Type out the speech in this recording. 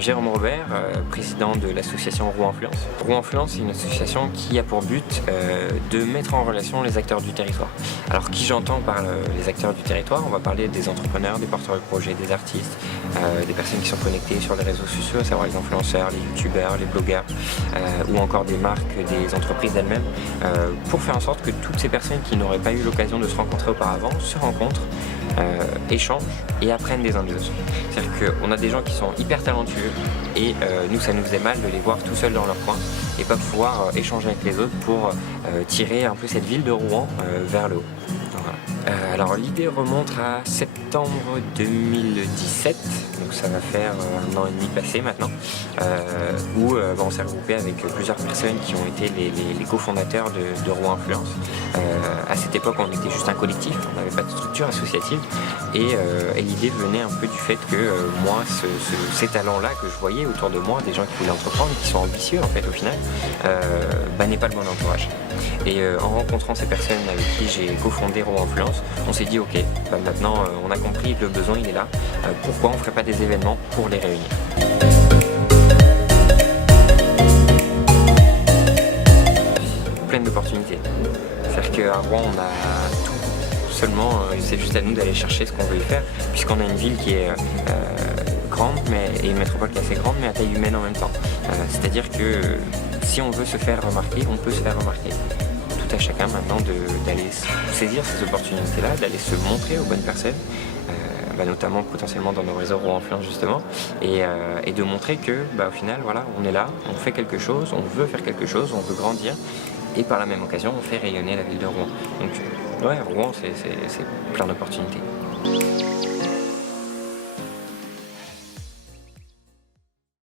Jérôme Robert, président de l'association Rouen Influence. Rouen Influence, c'est une association qui a pour but de mettre en relation les acteurs du territoire. Alors qui j'entends par les acteurs du territoire, on va parler des entrepreneurs, des porteurs de projets, des artistes, des personnes qui sont connectées sur les réseaux sociaux, à savoir les influenceurs, les youtubeurs, les blogueurs, ou encore des marques, des entreprises elles-mêmes, pour faire en sorte que toutes ces personnes qui n'auraient pas eu l'occasion de se rencontrer auparavant se rencontrent, échangent et apprennent des uns des autres. C'est-à-dire qu'on a des gens qui sont hyper talentueux et nous ça nous faisait mal de les voir tout seuls dans leur coin et pas pouvoir échanger avec les autres pour tirer un peu cette ville de Rouen vers le haut. Voilà. Alors l'idée remonte à septembre 2017, donc ça va faire un an et demi passé maintenant, où on s'est regroupé avec plusieurs personnes qui ont été les cofondateurs de Rouen Influence. À cette époque on était juste un collectif, on n'avait pas de structure associative et l'idée venait un peu du fait que moi ces talents-là que je voyais autour de moi, des gens qui voulaient entreprendre, qui sont ambitieux en fait au final, n'est pas le bon entourage. Et en rencontrant ces personnes avec qui j'ai cofondé Rouen Influence, on s'est dit ok, maintenant on a compris que le besoin il est là, pourquoi on ne ferait pas des événements pour les réunir. Plein d'opportunités. C'est-à-dire qu'à Rouen on a tout. Seulement c'est juste à nous d'aller chercher ce qu'on veut y faire, puisqu'on a une ville qui est grande et une métropole qui est assez grande mais à taille humaine en même temps. C'est-à-dire que si on veut se faire remarquer, on peut se faire remarquer. Tout à chacun maintenant d'aller saisir ces opportunités-là, d'aller se montrer aux bonnes personnes, notamment potentiellement dans nos réseaux Rouen Influence justement, et de montrer que au final voilà, on est là, on fait quelque chose, on veut faire quelque chose, on veut grandir, et par la même occasion on fait rayonner la ville de Rouen. Donc ouais, Rouen c'est plein d'opportunités.